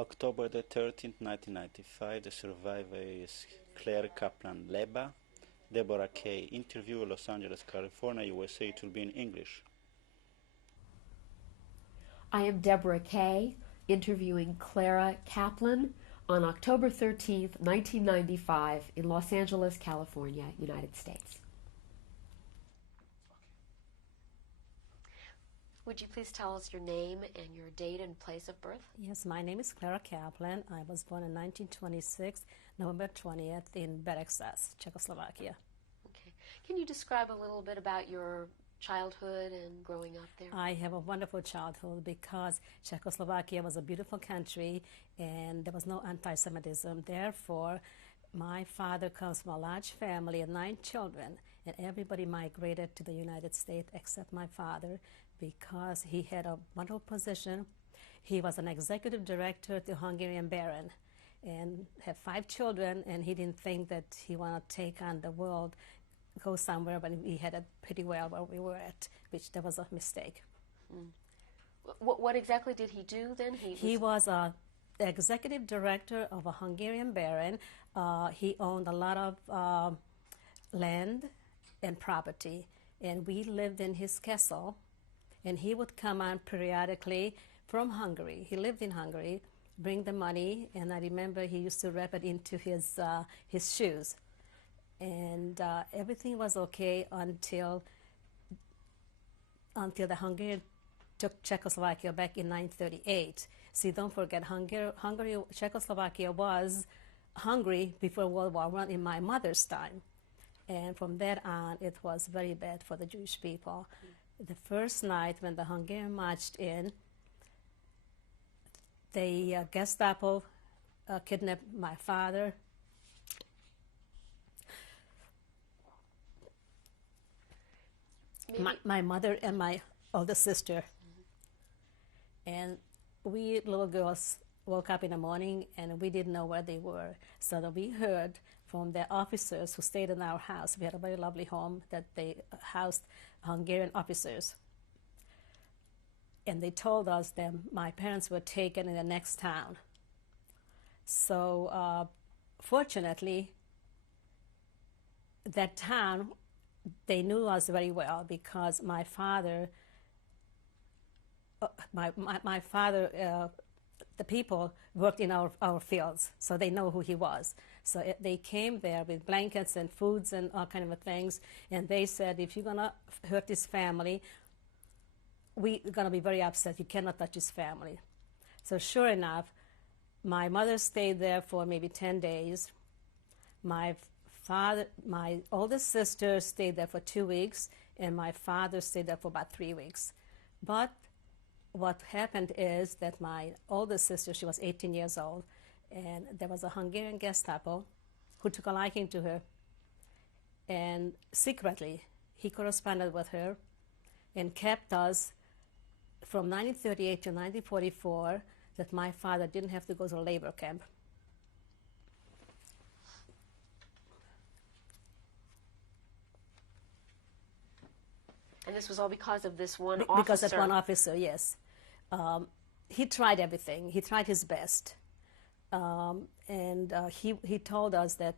October the 13th, 1995, the survivor is Claire Kaplan Leba. Deborah K. Interview, Los Angeles, California, USA. It will be in English. I am Deborah Kay, interviewing Clara Kaplan on October 13th, 1995 in Los Angeles, California, United States. Would you please tell us your name and your date and place of birth? Yes, my name is Clara Kaplan. I was born in 1926, November 20th in Berecsas, Czechoslovakia. Okay. Can you describe a little bit about your childhood and growing up there? I have a wonderful childhood because Czechoslovakia was a beautiful country and there was no anti-Semitism. Therefore, my father comes from a large family of 9 children, and everybody migrated to the United States except my father because he had a wonderful position. He was an executive director at the Hungarian Baron and had 5 children, and he didn't think that he wanted to take on the world, go somewhere, but we had it pretty well where we were at, which that was a mistake. Mm. What exactly did he do then? He was a executive director of a Hungarian baron. He owned a lot of land and property, and we lived in his castle, and he would come on periodically from Hungary. He lived in Hungary, bring the money, and I remember he used to wrap it into his shoes. And everything was okay until the Hungarians took Czechoslovakia back in 1938. See, don't forget, Czechoslovakia was Hungary before World War I in my mother's time. And from that on, it was very bad for the Jewish people. The first night when the Hungarians marched in, the Gestapo kidnapped my father. My mother and my older sister. And we little girls woke up in the morning and we didn't know where they were. So that we heard from the officers who stayed in our house. We had a very lovely home that they housed Hungarian officers. And they told us that my parents were taken in the next town. So fortunately, that town, they knew us very well because my father, the people worked in our fields, so they know who he was. So they came there with blankets and foods and all kind of things, and they said, if you're gonna hurt this family, we're gonna be very upset. You cannot touch his family. So sure enough, my mother stayed there for maybe 10 days. My oldest sister stayed there for 2 weeks, and my father stayed there for about 3 weeks. But what happened is that my oldest sister, she was 18 years old, and there was a Hungarian Gestapo who took a liking to her, and secretly he corresponded with her and kept us from 1938 to 1944 that my father didn't have to go to a labor camp. And this was all because of this one officer? Because of one officer, yes. He tried everything. He tried his best. He told us that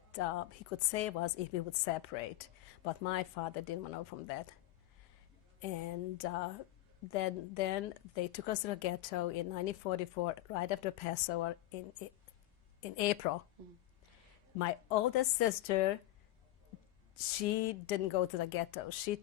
he could save us if we would separate. But my father didn't want to know from that. And then they took us to the ghetto in 1944, right after Passover in April. Mm-hmm. My oldest sister, she didn't go to the ghetto. She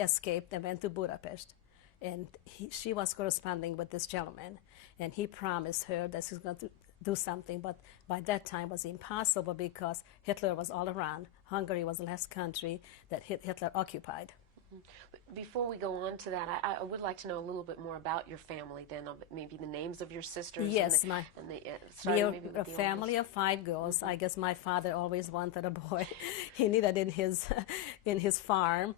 escaped and went to Budapest. And she was corresponding with this gentleman. And he promised her that he's going to do something. But by that time it was impossible because Hitler was all around. Hungary was the last country that Hitler occupied. Mm-hmm. Before we go on to that, I would like to know a little bit more about your family then, maybe the names of your sisters. Yes, we are a family of 5 girls. Mm-hmm. I guess my father always wanted a boy. He needed in his farm.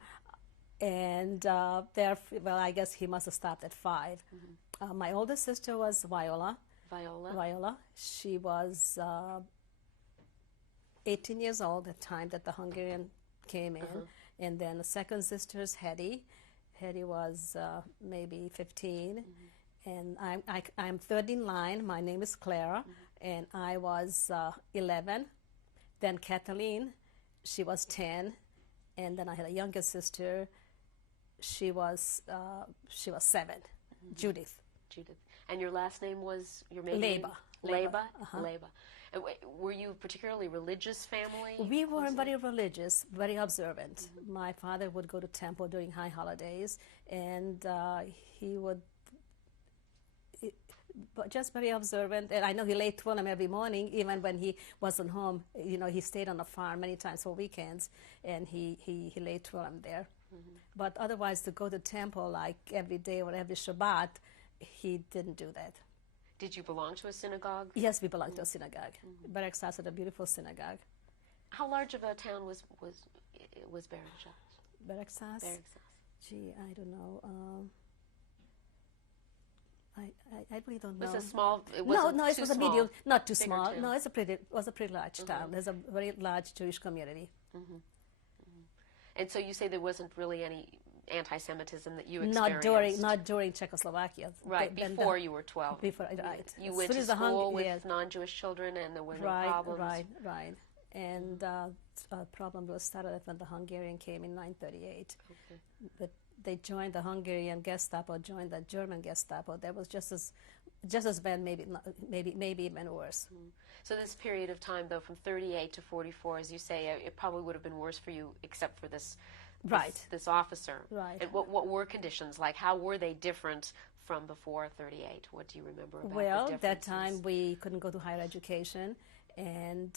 And I guess he must have stopped at 5. Mm-hmm. My oldest sister was Viola. Viola. She was 18 years old at the time that the Hungarian came in. Uh-huh. And then the second sister is Hetty. Hetty was maybe 15. Mm-hmm. And I'm third in line. My name is Clara, and I was 11. Then Kathleen, she was 10, and then I had a younger sister. She was 7, Judith. Judith. And your last name was your maiden name? Leba. Leba. And were you a particularly religious family? We were very religious, very observant. My father would go to temple during high holidays, and he would but just very observant. And I know he laid twirl every morning, even when he wasn't home. You know, he stayed on the farm many times for weekends, and he laid twirl there. But otherwise, to go to temple like every day or every Shabbat, he didn't do that. Did you belong to a synagogue? Yes, we belonged to a synagogue. Bereksas had a beautiful synagogue. How large of a town was Bereksas? Bereksas? Gee, I don't know. I really don't know. Was it small? It was a medium, not too small. Town. No, it was a pretty large town. There's a very large Jewish community. And so you say there wasn't really any anti-Semitism that you experienced? Not during Czechoslovakia. Right, before you were 12. Before, right. You went to school with non-Jewish children and there were no problems? Right. And the problem was started when the Hungarian came in 1938. Okay. But they joined the Hungarian Gestapo, joined the German Gestapo. That was just as bad, maybe even worse. So this period of time, though, from 38 to 44, as you say, it probably would have been worse for you, except for this officer. Right. And what were conditions like? How were they different from before 38? What do you remember about the differences? Well, that time we couldn't go to higher education, and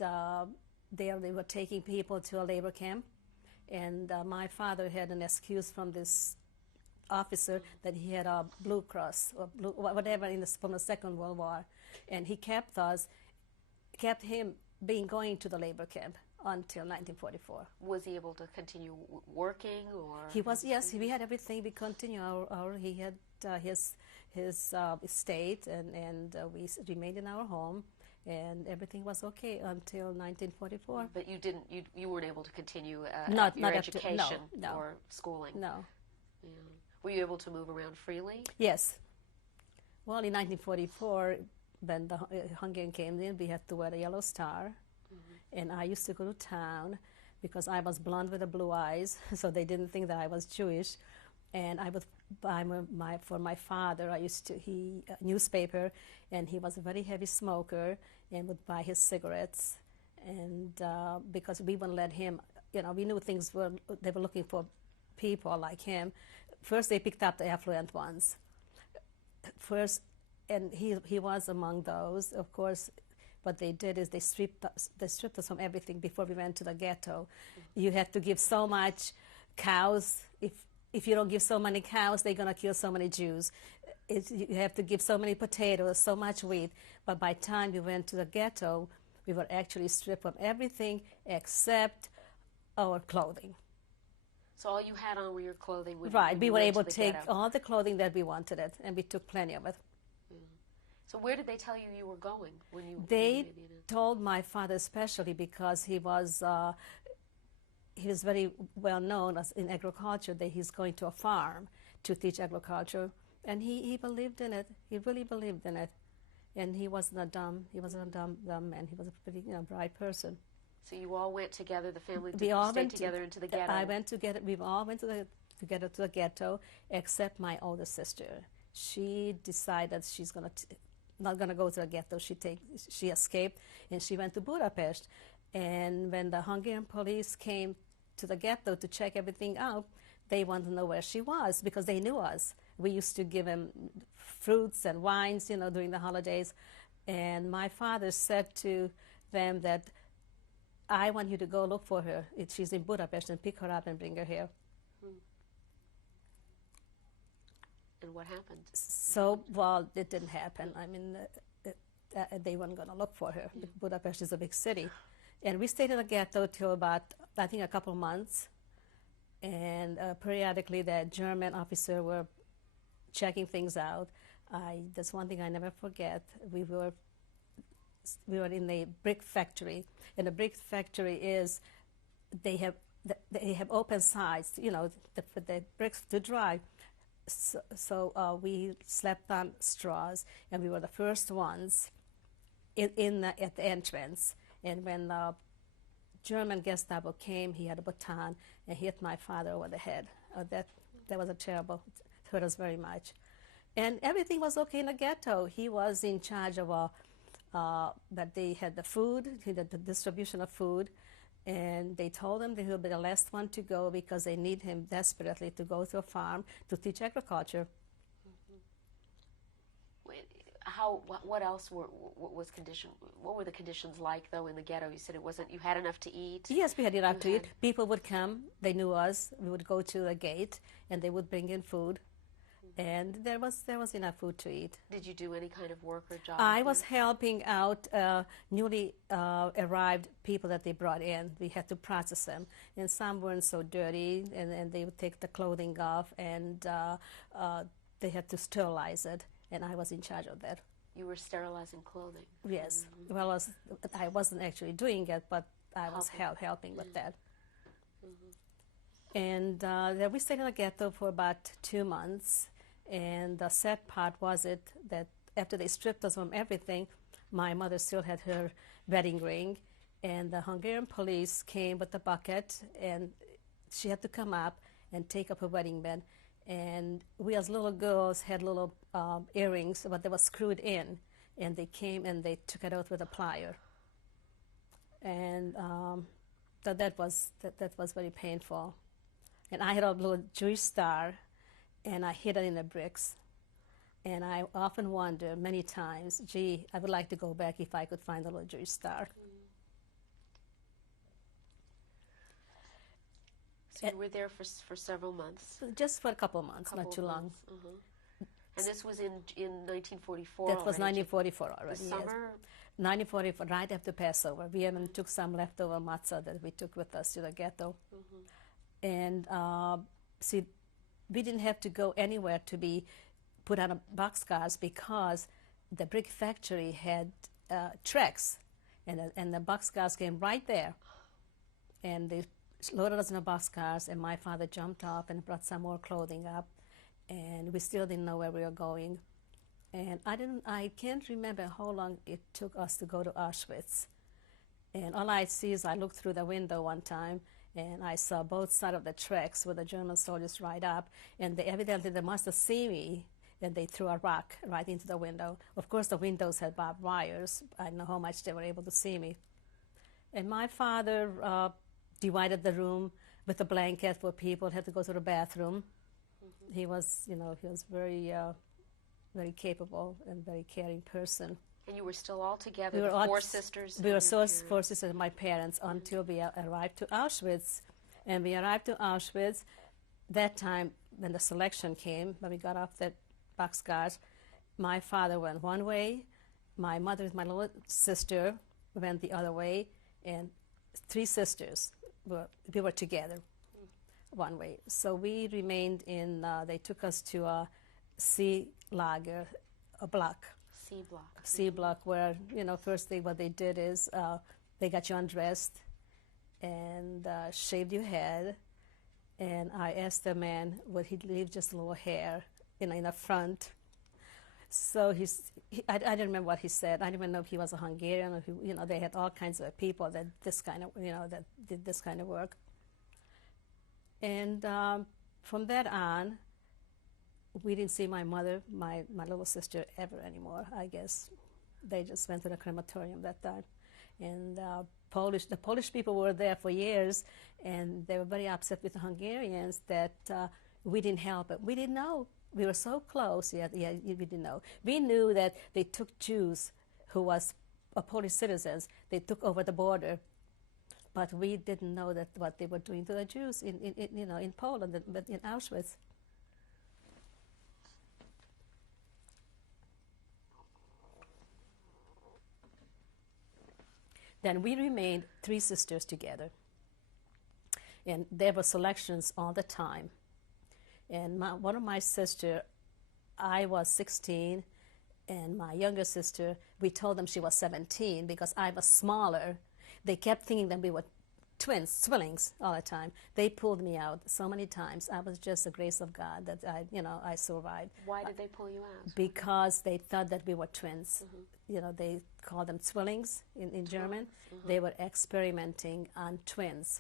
they were taking people to a labor camp. And my father had an excuse from this officer that he had a Blue Cross or whatever from the Second World War, and he kept him going to the labor camp until 1944. Was he able to continue working, or he was? Yes, we had everything. We continued he had his estate, and we remained in our home. And everything was okay until 1944. But you weren't able to continue not education no. or schooling? No. Yeah. Were you able to move around freely? Yes. Well, in 1944, when the Hungarian came in, we had to wear a yellow star. And I used to go to town because I was blonde with the blue eyes, so they didn't think that I was Jewish. And I would buy for my father, he newspaper, and he was a very heavy smoker and would buy his cigarettes. And because we wouldn't let him, we knew they were looking for people like him. First, they picked up the affluent ones. And he was among those, of course. What they did is they stripped us from everything before we went to the ghetto. You had to give so much cows. If you don't give so many cows, they're going to kill so many Jews. You have to give so many potatoes, so much wheat. But by the time we went to the ghetto, we were actually stripped of everything except our clothing. So all you had on were your clothing? Right. We were able to take all the clothing that we wanted and we took plenty of it. So where did they tell you were going when you? They told my father, especially because he was very well known in agriculture, that he's going to a farm to teach agriculture, and he believed in it. He really believed in it, and he wasn't a dumb man. He was a pretty bright person. So you all went together. The family stayed together into the ghetto. We all went together to the ghetto, except my older sister. She decided she's not going to go to the ghetto. She escaped, and she went to Budapest. And when the Hungarian police came to the ghetto to check everything out, they wanted to know where she was because they knew us. We used to give them fruits and wines, during the holidays. And my father said to them that, I want you to go look for her. She's in Budapest, and pick her up and bring her here. And what happened? Well, it didn't happen. I mean, they weren't going to look for her. Yeah. Budapest is a big city. And we stayed in the ghetto till about, I think, a couple of months. And periodically, the German officer were checking things out. That's one thing I never forget. We were in a brick factory. And the brick factory is, they have open sides, for the bricks to dry. So we slept on straws, and we were the first ones at the entrance. And when German Gestapo came, he had a baton and hit my father over the head. That was a terrible, it hurt us very much. And everything was okay in the ghetto. He was in charge of that they had the food, the distribution of food, and they told him that he'll be the last one to go because they need him desperately to go to a farm to teach agriculture. What else was condition? What were the conditions like though in the ghetto? You said it wasn't. You had enough to eat. Yes, we had enough to eat. People would come. They knew us. We would go to the gate, and they would bring in food, and there was enough food to eat. Did you do any kind of work or job? I was helping out newly arrived people that they brought in. We had to process them, and some weren't so dirty, and they would take the clothing off, and they had to sterilize it. And I was in charge of that. You were sterilizing clothing? Yes. Well, I wasn't actually doing it, but I was helping with that. And then we stayed in the ghetto for about 2 months. And the sad part was that after they stripped us from everything, my mother still had her wedding ring. And the Hungarian police came with a bucket, and she had to come up and take up her wedding band. And we as little girls had little earrings, but they were screwed in, and they came and they took it out with a plier. And that was very painful. And I had a little Jewish star, and I hid it in the bricks. And I often wonder many times, gee, I would like to go back if I could find a little Jewish star. So you were there for several months? Just for a couple of months, not too long. And this was in 1944 That was 1944 already, the summer? Yes. 1944, right after Passover. We even took some leftover matzah that we took with us to the ghetto. And see, we didn't have to go anywhere to be put on a boxcars because the brick factory had tracks, and the boxcars came right there. And they loaded us in the boxcars, and my father jumped off and brought some more clothing up, and we still didn't know where we were going. And I can't remember how long it took us to go to Auschwitz. And all I see is I looked through the window one time, and I saw both sides of the tracks with the German soldiers right up, and evidently they must have seen me, and they threw a rock right into the window. Of course, the windows had barbed wires. I don't know how much they were able to see me. And my father divided the room with a blanket for people who had to go to the bathroom. He was, very, very capable and very caring person. And you were still all together, the four sisters? We were four sisters and my parents until we arrived to Auschwitz. And we arrived to Auschwitz that time when the selection came, when we got off that boxcars. My father went one way, my mother with my little sister went the other way, and three sisters. We were together one way. So we remained they took us to a C lager, a block. C block, where, first thing what they did is they got you undressed and shaved your head. And I asked the man, would he leave just a little hair in the front? So I don't remember what he said. I don't even know if he was a Hungarian or they had all kinds of people that that did this kind of work. And from that on, we didn't see my mother, my little sister ever anymore, I guess. They just went to the crematorium that time. And the Polish people were there for years, and they were very upset with the Hungarians that we didn't help it. We didn't know. We were so close, we didn't know. We knew that they took Jews who was Polish citizens, they took over the border, but we didn't know that what they were doing to the Jews in Poland, but in Auschwitz. Then we remained three sisters together, and there were selections all the time. And one of my sisters, I was 16, and my younger sister, we told them she was 17 because I was smaller. They kept thinking that we were twins, twillings all the time. They pulled me out so many times. I was just the grace of God that I survived. Why did they pull you out? Because they thought that we were twins. They called them twillings in German. They were experimenting on twins.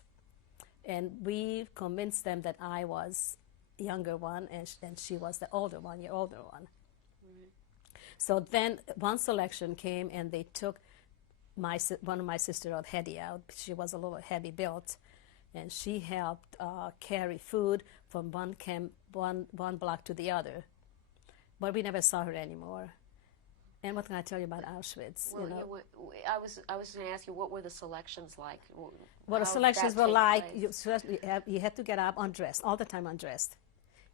And we convinced them that I was younger one and she was the older one, year older one. So then one selection came and they took one of my sister out, Hetty, out. She was a little heavy built, and she helped carry food from one block to the other. But we never saw her anymore. And what can I tell you about Auschwitz? Well, I was going to ask you, what were the selections like? Well, the selections were like you had to get up undressed, all the time undressed,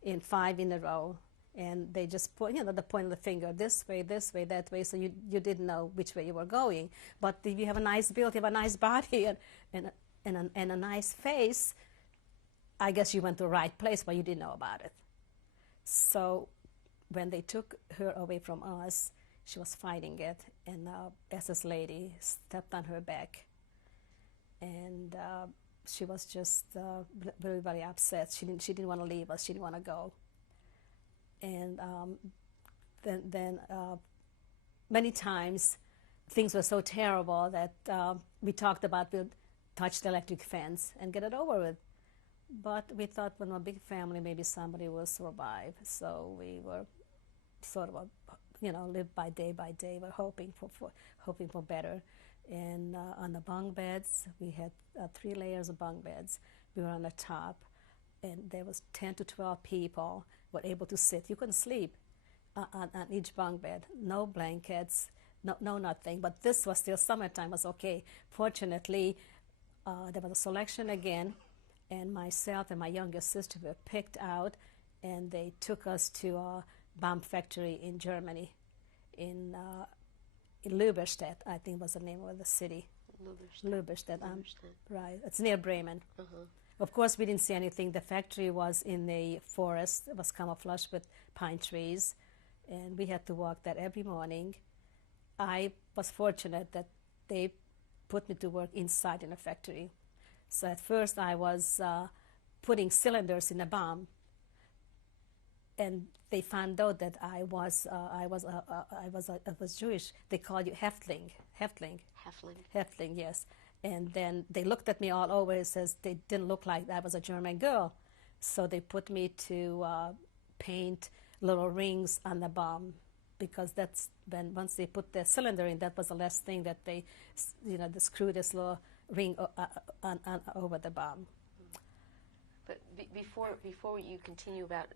in 5 in a row. And they just put, the point of the finger, this way, that way, so you didn't know which way you were going. But if you have a nice build, you have a nice body and a nice face, I guess you went to the right place, but you didn't know about it. So when they took her away from us, she was fighting it, and SS lady stepped on her back. And she was just very, very upset. She didn't want to leave us. She didn't want to go. And then many times things were so terrible that we talked about we'll touch the electric fence and get it over with. But we thought when we're a big family, maybe somebody will survive. So we were sort of, live by day, we're hoping for better. And on the bunk beds, we had 3 layers of bunk beds. We were on the top, and there was 10 to 12 people were able to sit. You couldn't sleep on each bunk bed. No blankets, no nothing. But this was still summertime, was okay. Fortunately, there was a selection again, and myself and my younger sister were picked out, and they took us to a bomb factory in Germany, in Lüberstadt, I think was the name of the city. Lüberstadt. Right. It's near Bremen. Of course, we didn't see anything. The factory was in a forest. It was camouflaged with pine trees, and we had to walk there every morning. I was fortunate that they put me to work inside in a factory. So at first, I was putting cylinders in a bomb, and they found out that I was Jewish. They called you Häftling. Häftling, yes. And then they looked at me all over and says they didn't look like I was a German girl. So they put me to paint little rings on the bomb, because that's when once they put the cylinder in, that was the last thing that they, they screwed this little ring on over the bomb. But before you continue about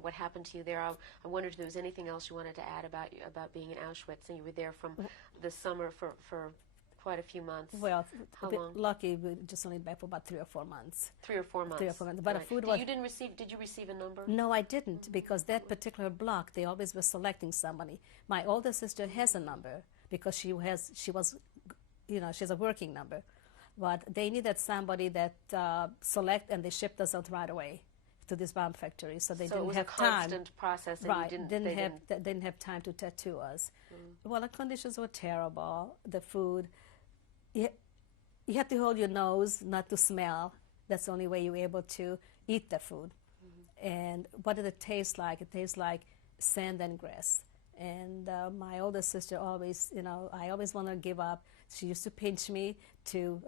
what happened to you there, I wondered if there was anything else you wanted to add about being in Auschwitz. And you were there from the summer for quite a few months. Well, how long? Lucky, we just only back for about 3 or 4 months. 3 or 4 months. 3 or 4 months. But right. the food was. Did you receive a number? No, I didn't, because that particular block, they always were selecting somebody. My older sister has a number because she was, she has a working number. But they needed somebody that select, and they shipped us out right away to this bomb factory. So they didn't have time. So it was a constant process. And right. You didn't have time to tattoo us. Well, the conditions were terrible. The food. You had to hold your nose not to smell. That's the only way you were able to eat the food. And what did it taste like? It tastes like sand and grass. And my older sister always, I always wanted to give up. She used to pinch me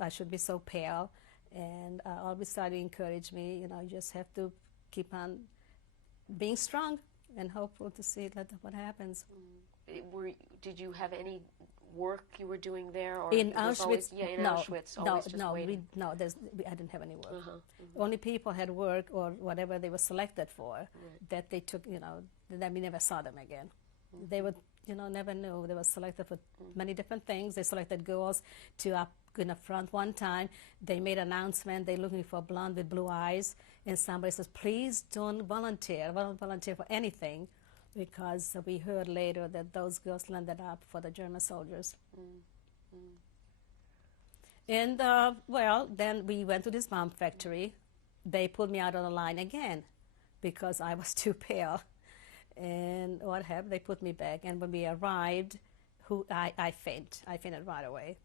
I should be so pale. And always started to encourage me, you just have to keep on being strong and hopeful to see what happens. Did you have any work you were doing there, or in Auschwitz? Always, in Auschwitz, always just waiting? I didn't have any work. Only people had work or whatever they were selected for that they took. Then we never saw them again. They would, never knew. They were selected for many different things. They selected girls to up in the front one time. They made an announcement. They're looking for blonde with blue eyes, and somebody says, "Please don't volunteer. Don't volunteer for anything." Because we heard later that those girls landed up for the German soldiers. And, then we went to this bomb factory. They put me out on the line again because I was too pale. And what happened? They put me back. And when we arrived, I fainted. I fainted right away.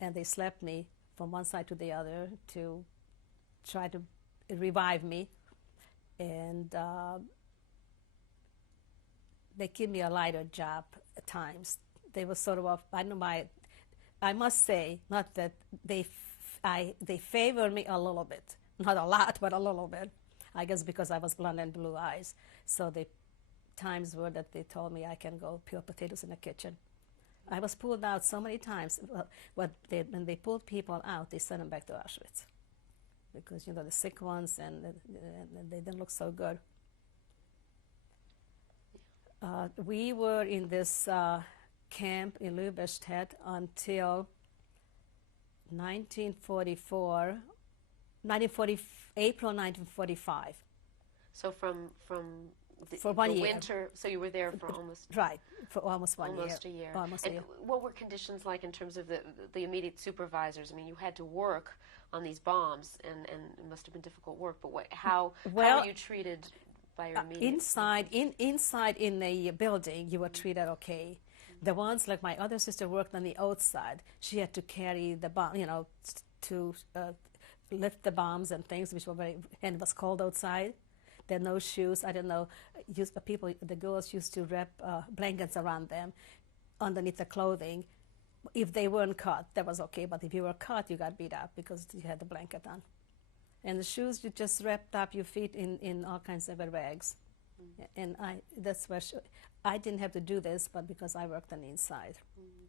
And they slapped me from one side to the other to try to revive me. And they give me a lighter job at times. They were sort of, I don't know, I must say, not that they favor me a little bit. Not a lot, but a little bit. I guess because I was blonde and blue eyes. So the times were that they told me I can go peel potatoes in the kitchen. I was pulled out so many times. When they pulled people out, they sent them back to Auschwitz. Because, you know, the sick ones, and they didn't look so good. We were in this camp in Lübestadt until 1944, April 1945. So from For 1 year. winter, so you were there for almost Right, for almost 1 year. almost a year. Almost a And year. what were conditions like in terms of the immediate supervisors? I mean, you had to work on these bombs, and it must have been difficult work. But how Well, were you treated by your immediate inside in the building, you were treated okay. The ones like my other sister worked on the outside. She had to carry the bomb, you know, to lift the bombs and things, which were and it was cold outside. There are no shoes. I don't know. The girls used to wrap blankets around them underneath the clothing. If they weren't cut, that was okay. But if you were cut, you got beat up because you had the blanket on. And the shoes, you just wrapped up your feet in all kinds of rags. Mm-hmm. And that's where I didn't have to do this, but because I worked on the inside. Mm-hmm.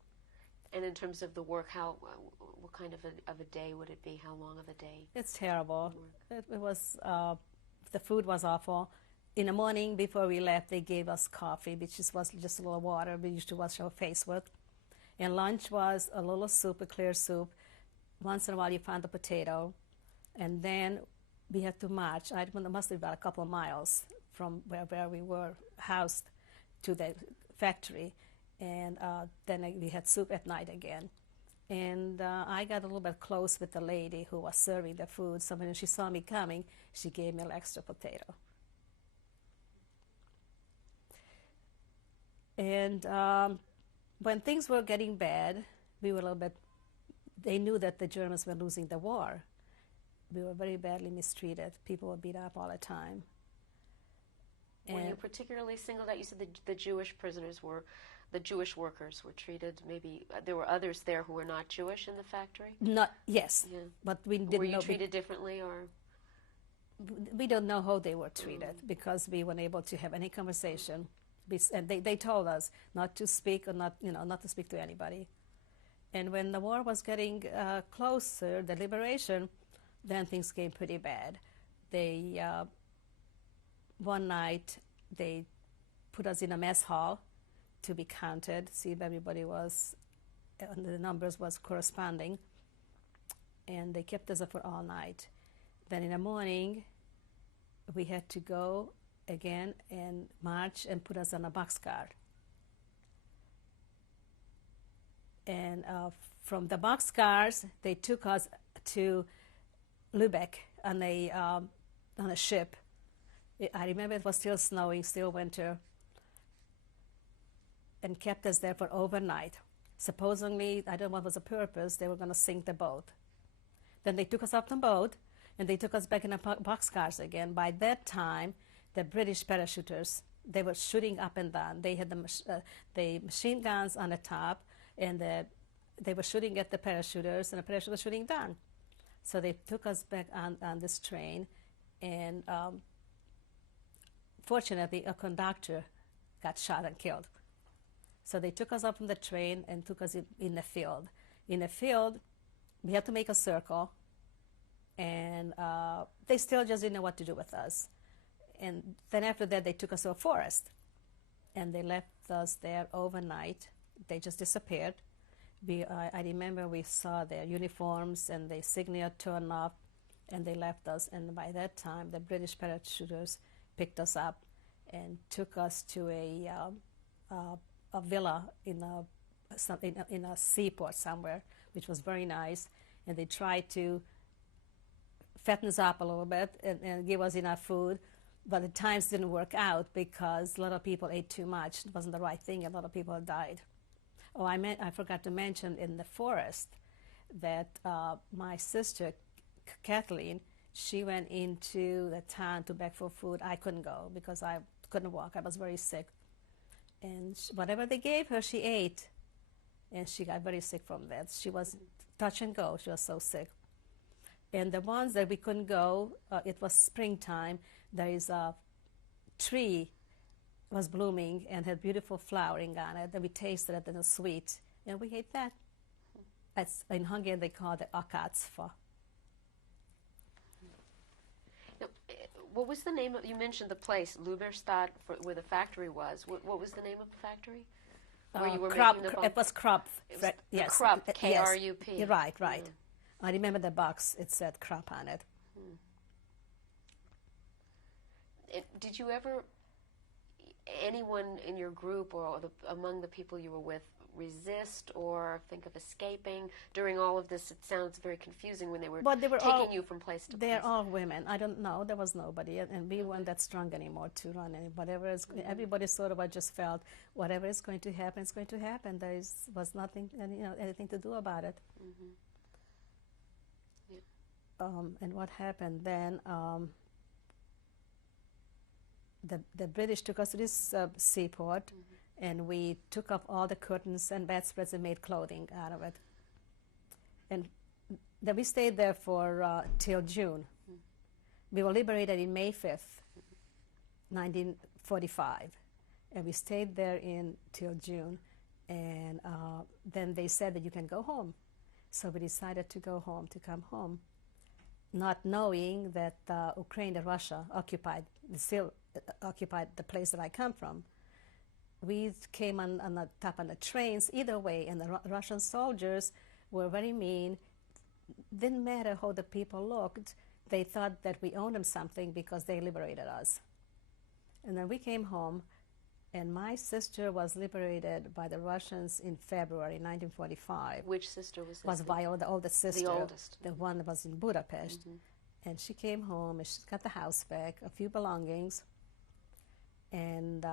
And in terms of the work, what kind of a day would it be? How long of a day? It's terrible. It was, the food was awful. In the morning, before we left, they gave us coffee, which was just a little water we used to wash our face with. And lunch was a little soup, a clear soup. Once in a while, you found a potato. And then we had to march. I don't know, it must have been about a couple of miles from where we were housed to the factory. And then we had soup at night again. And I got a little bit close with the lady who was serving the food. So when she saw me coming, she gave me an extra potato. And when things were getting bad, we were a little bit, they knew that the Germans were losing the war. We were very badly mistreated. People were beat up all the time. Were you particularly singled out? You said the Jewish prisoners were, the Jewish workers were treated, maybe there were others there who were not Jewish in the factory? Yes, yeah. But we didn't know. Were you treated differently, or? We don't know how they were treated because we weren't able to have any conversation. And they told us not to speak or not to speak to anybody. And when the war was getting closer, the liberation, then things came pretty bad. They one night they put us in a mess hall to be counted, see if everybody was, and the numbers was corresponding. And they kept us up for all night. Then in the morning, we had to go again and march and put us on a boxcar. And from the boxcars, they took us to Lübeck on a ship. I remember it was still snowing, still winter, and kept us there for overnight. Supposedly, I don't know what was the purpose, they were going to sink the boat. Then they took us off the boat, and they took us back in the boxcars again. By that time, the British parachuters, they were shooting up and down. They had the machine guns on the top, and they were shooting at the parachuters, and the parachuters were shooting down. So they took us back on this train, and fortunately, a conductor got shot and killed. So they took us up from the train and took us in the field. In the field, we had to make a circle, and they still just didn't know what to do with us. And then after that, they took us to a forest, and they left us there overnight. They just disappeared. I remember we saw their uniforms and the insignia torn off, and they left us. And by that time, the British parachuters picked us up and took us to a villa in a seaport somewhere, which was very nice. And they tried to fatten us up a little bit and give us enough food. But the times didn't work out because a lot of people ate too much. It wasn't the right thing. A lot of people died. Oh, I forgot to mention in the forest, that my sister, Kathleen, she went into the town to beg for food. I couldn't go because I couldn't walk. I was very sick. And whatever they gave her, she ate. And she got very sick from that. She was touch and go. She was so sick. And the ones that we couldn't go, it was springtime. There is a tree was blooming and had beautiful flowering on it. And we tasted it and it was sweet. And we ate that. That's, in Hungarian, they call it akacfa. Now, what was the name of, you mentioned the place, Luberstadt, where the factory was. What was the name of the factory? Where you were making the it was Krupp. Yes. Krupp, K-R-U-P. Yes. Right, right. I remember the box, it said Krupp on it. Did you ever, anyone in your group or among the people you were with, resist or think of escaping during all of this? It sounds very confusing when they were taking you from place to place. They're all women. I don't know. There was nobody, and we weren't that strong anymore to run. And whatever is, everybody sort of, I just felt whatever is going to happen is going to happen. There was nothing, anything to do about it. And what happened then? The British took us to this seaport. And we took off all the curtains and bedspreads and made clothing out of it. And then we stayed there for till June. We were liberated in May 5th, 1945. And we stayed there till June. And then they said that you can go home. So we decided to go home, to come home, not knowing that Ukraine and Russia still occupied the place that I come from. We came on the top of the trains either way, and the Russian soldiers were very mean. Didn't matter how the people looked. They thought that we owned them something because they liberated us. And then we came home, and my sister was liberated by the Russians in February 1945. Which sister was this? Was Viola, the oldest sister. The oldest. The one that was in Budapest. And she came home, and she got the house back, a few belongings, and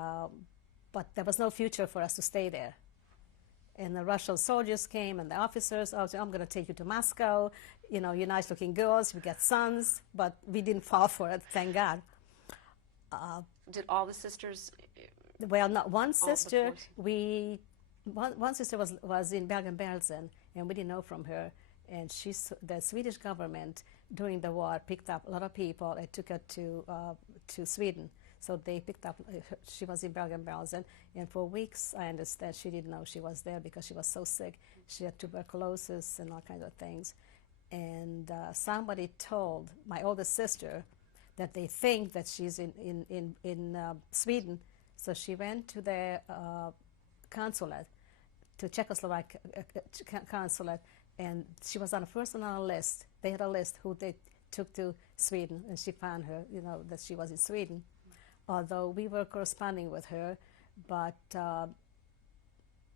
but there was no future for us to stay there. And the Russian soldiers came, and the officers, I'm going to take you to Moscow. You know, you're nice-looking girls, we get sons, but we didn't fall for it, thank God. Did all the sisters? Well, not one sister. One sister was in Bergen-Belsen, and we didn't know from her. And the Swedish government during the war picked up a lot of people and took her to Sweden. So they picked up, she was in Bergen-Belsen, and for weeks, I understand, she didn't know she was there because she was so sick. She had tuberculosis and all kinds of things. And somebody told my oldest sister that they think that she's in Sweden. So she went to the consulate, to Czechoslovak consulate, and she was on the first on our list. They had a list who they took to Sweden, and she found her, that she was in Sweden. Although we were corresponding with her, but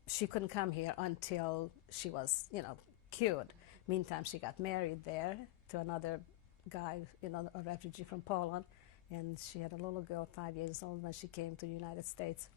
she couldn't come here until she was, cured. Meantime, she got married there to another guy, a refugee from Poland, and she had a little girl, 5 years old, when she came to the United States.